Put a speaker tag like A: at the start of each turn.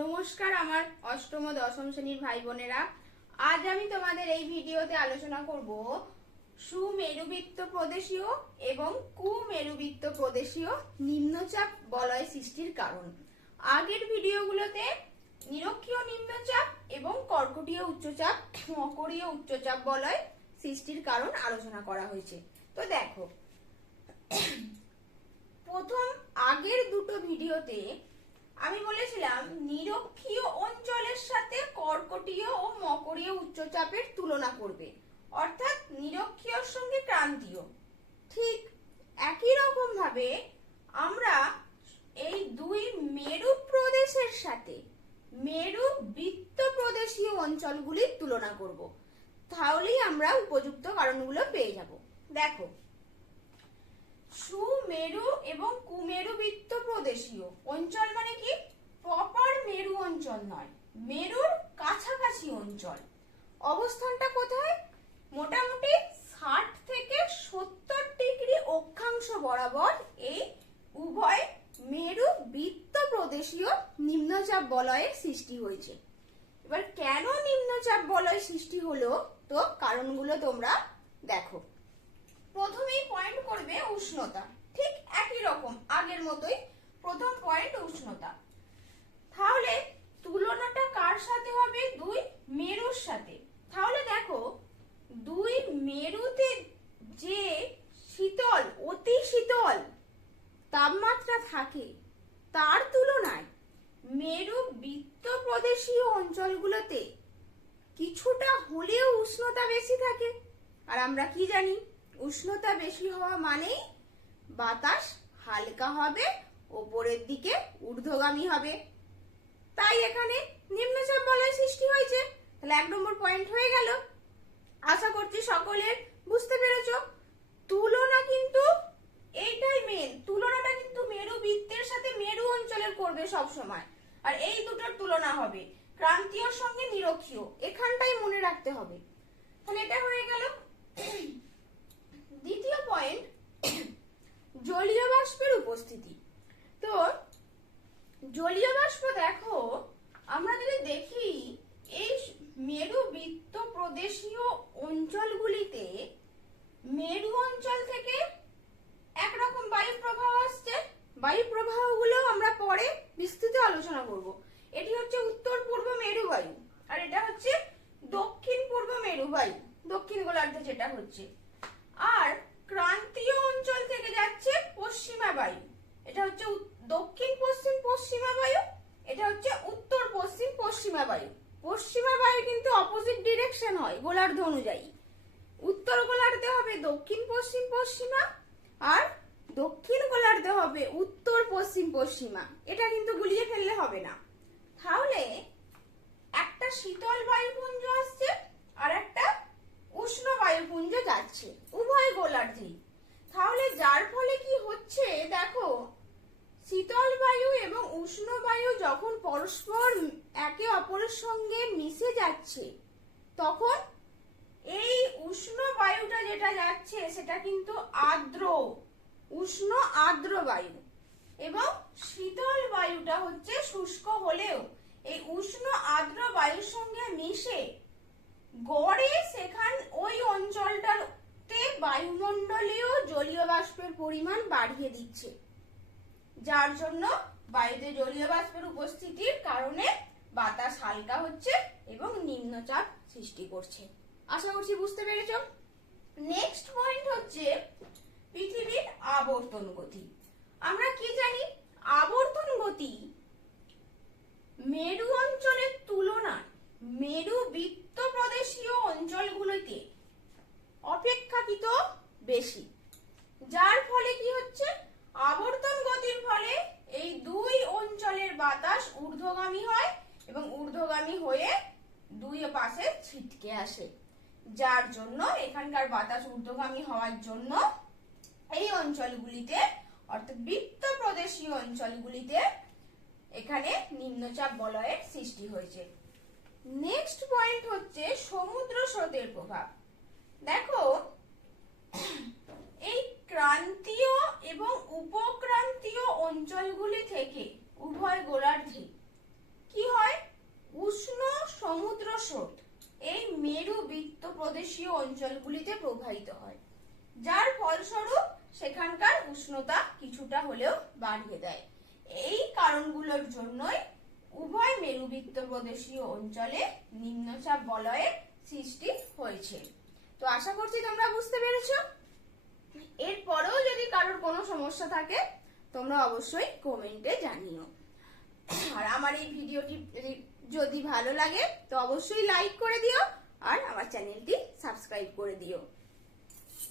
A: নমস্কার আমার অষ্টম দশম শ্রেণির ভাই বোনেরা। আজ আমি তোমাদের এই ভিডিওতে আলোচনা করব সুমেরুবৃত্ত প্রদেশীয় এবং কুমেরুবৃত্ত প্রদেশীয় নিম্নচাপ বলয় সৃষ্টির কারণ। আগের ভিডিওগুলোতে নিরক্ষীয় নিম্নচাপ এবং কর্কটীয় উচ্চচাপ, মকরীয় উচ্চচাপ বলয় সৃষ্টির কারণ আলোচনা করা হয়েছে। তো দেখো, প্রথম আগের দুটো ভিডিওতে আমি বলেছিলাম, নিরক্ষীয় অঞ্চলের সাথে কর্কটীয় ও মকরীয় উচ্চচাপের তুলনা করবে। অর্থাৎ নিরক্ষীয়র সঙ্গে ক্রান্তীয়। ঠিক একই রকম ভাবে আমরা এই দুই মেরু প্রদেশের সাথে মেরু বৃত্ত প্রদেশীয় অঞ্চলগুলির তুলনা করব। তাহলেই আমরা উপযুক্ত কারণগুলো পেয়ে যাব। দেখো সুমেরু এবং কুমেরু বৃত্ত প্রদেশীয়। অঞ্চল মানে কি? প্রপার মেরু অঞ্চল নয়, মেরুর কাছাকাছি অঞ্চল। অবস্থানটা কোথায়? মোটামুটি ষাট থেকে সত্তর ডিগ্রি অক্ষাংশ বরাবর এই উভয় মেরু বৃত্ত প্রদেশীয় নিম্নচাপ বলয়ের সৃষ্টি হয়েছে। এবার কেন নিম্নচাপ বলয় সৃষ্টি হলো? তো কারণগুলো তোমরা দেখো। প্রথমেই পয়েন্ট করবে উষ্ণতা ঠিক একই রকম আগের মতোই প্রথম পয়েন্ট উষ্ণতা। তাহলে তুলনাটা কার সাথে হবে? দুই মেরুর সাথে। তাহলে দেখো, দুই মেরুতে যে শীতল, অতি শীতল তাপমাত্রা থাকে, তার তুলনায় মেরু বৃত্ত প্রদেশীয় অঞ্চলগুলোতে কিছুটা হলেও উষ্ণতা বেশি থাকে। আর আমরা কি জানি? উষ্ণতা বেশি হওয়া মানেই বাতাস হালকা হবে, ওপরের দিকে ঊর্ধ্বগামী হবে। তাই এখানে নিম্নচাপ বলয় সৃষ্টি হয়েছে। তাহলে এক নম্বর পয়েন্ট হয়ে গেল। আশা করছি সকলের বুঝতে পেরেছ। তুলনা কিন্তু এইটাই মেন তুলনাটা কিন্তু মেরু বৃত্তের সাথে মেরু অঞ্চলের করবে সব সময় আর এই দুটোর তুলনা হবে। ক্রান্তীয় সঙ্গে নিরক্ষীয়। এখানটাই মনে রাখতে হবে। তাহলে এটা হয়ে গেল। দ্বিতীয় পয়েন্ট জলীয় বাষ্পের উপস্থিতি। তো, জলীয় বাষ্প দেখো, আমরা যদি দেখি, এই মেরু বৃত্ত প্রদেশীয় অঞ্চলগুলিতে মেরু অঞ্চল থেকে একরকম বায়ু প্রবাহ আসছে। বায়ু প্রবাহগুলো আমরা পরে বিস্তৃত আলোচনা করব। এটি হচ্ছে উত্তর পূর্ব মেরু বায়ু আর এটা হচ্ছে দক্ষিণ পূর্ব মেরু বায়ু দক্ষিণ গোলার্ধে যেটা হচ্ছে। ক্রান্তীয় অঞ্চল থেকে যাচ্ছে পশ্চিমা বায়ু। এটা হচ্ছে দক্ষিণ, পশ্চিম, পশ্চিমা বায়ু। এটা হচ্ছে উত্তর, পশ্চিম, পশ্চিমা বায়ু। পশ্চিমা বায়ু কিন্তু অপোজিট ডিরেকশন হয় গোলার্ধ অনুযায়ী। উত্তর গোলার্ধে হবে দক্ষিণ, পশ্চিম, পশ্চিমা আর দক্ষিণ গোলার্ধে হবে উত্তর, পশ্চিম, পশ্চিমা। এটা কিন্তু গুলিয়ে ফেললে হবে না। তাহলে একটা শীতল বায়ুপুঞ্জ আসছে আর একটা উষ্ণ বায়ুপুঞ্জ যাচ্ছে। উভয় গোলার্ধেই তাহলে যার ফলে কি হচ্ছে, দেখো? শীতল বায়ু এবং উষ্ণ বায়ু যখন পরস্পর একে অপরের সঙ্গে মিশে যাচ্ছে, তখন এই উষ্ণ বায়ুটা যেটা যাচ্ছে, সেটা কিন্তু আর্দ্র, উষ্ণ আর্দ্র বায়ু। এবং শীতল বায়ুটা হচ্ছে শুষ্ক হলেও এই উষ্ণ আর্দ্র বায়ুর সঙ্গে মিশে গড়ে সেখান ওই জলীয় বাষ্পের পরিমাণ বাড়িয়ে দিচ্ছে। যার জন্য বায়ুতে জলীয় বাষ্পের উপস্থিতির কারণে বাতাস হালকা হচ্ছে এবং নিম্নচাপ সৃষ্টি করছে। আশা করছি বুঝতে পেরেছ? নেক্সট পয়েন্ট হচ্ছে পৃথিবীর আবর্তন গতি। আমরা কি জানি? আবর্তন গতি মেরু অঞ্চলের তুলনায় মেরু বৃত্ত প্রদেশীয় অঞ্চলগুলোতে অপেক্ষাকৃত বেশি যার ফলে কি হচ্ছে? আবর্তন গতির ফলে এই দুই অঞ্চলের বাতাস ঊর্ধ্বগামী হয় এবং ঊর্ধ্বগামী হয়ে দুই পাশে ছিটকে আসে। যার জন্য এখানকার বাতাস ঊর্ধ্বগামী হওয়ার জন্য এই অঞ্চলগুলিতে, অর্থাৎ বৃত্ত প্রদেশীয় অঞ্চলগুলিতে এখানে নিম্নচাপ বলয়ের সৃষ্টি হয়েছে। নেক্সট পয়েন্ট হচ্ছে সমুদ্র স্রোতের প্রভাব। দেখো ক্রান্তীয় এবং উপক্রান্তীয় অঞ্চলগুলি থেকে উভয় গোলার্ধে। কি হয়? উষ্ণ সমুদ্র স্রোত এই মেরু বৃত্ত প্রদেশীয় অঞ্চলগুলিতে প্রবাহিত হয়। যার ফলস্বরূপ সেখানকার উষ্ণতা কিছুটা হলেও বাড়িয়ে দেয়। এই কারণগুলোর জন্যই উভয় মেরুবৃত্ত প্রদেশীয় অঞ্চলে নিম্নচাপ বলয়ের সৃষ্টি হয়েছে। তো আশা করছি তোমরা বুঝতে পেরেছ? এরপরেও যদি কারোর কোনো সমস্যা থাকে, তোমরা অবশ্যই কমেন্টে জানিও। আর আমার এই ভিডিওটি যদি- ভালো লাগে, তো অবশ্যই লাইক করে দিও, আর আমার চ্যানেলটি সাবস্ক্রাইব করে দিও।